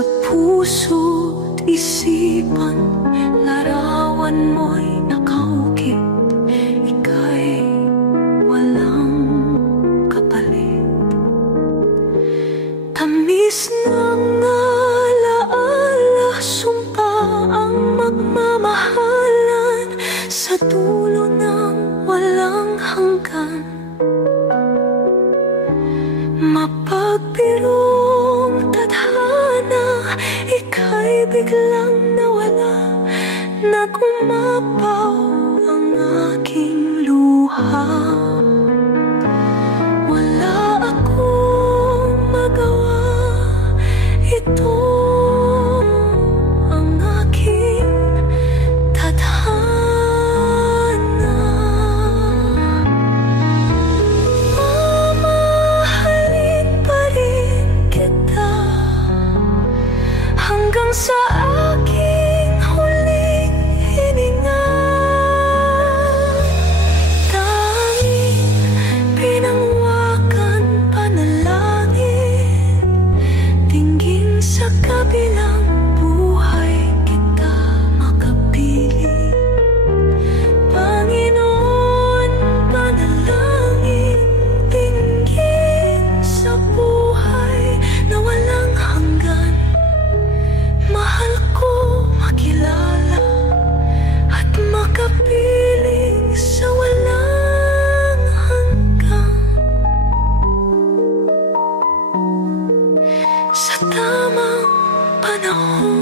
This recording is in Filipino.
sa puso't isipan, larawan mo'y nakaukit, ika'y walang kapalit. Tamis ng alaala, sumpa ang magmamahalan sa dulo ng walang hanggan. Mapagpirong tadhana, ika'y biglang nawala, nagumapaw ang aking luha. Wala akong magawa, ito ang aking tadhana. Mamahalin pa rin kita hanggang sa aking huling hininga. Tanging pinangwakan panalangin, dinggin sa kabilang buhay kita makapiling. Panginoon, panalangin, dinggin sa buhay na walang hanggan. Mahal ko makilala at makapiling sa walang hanggan. Sa tamang panahon.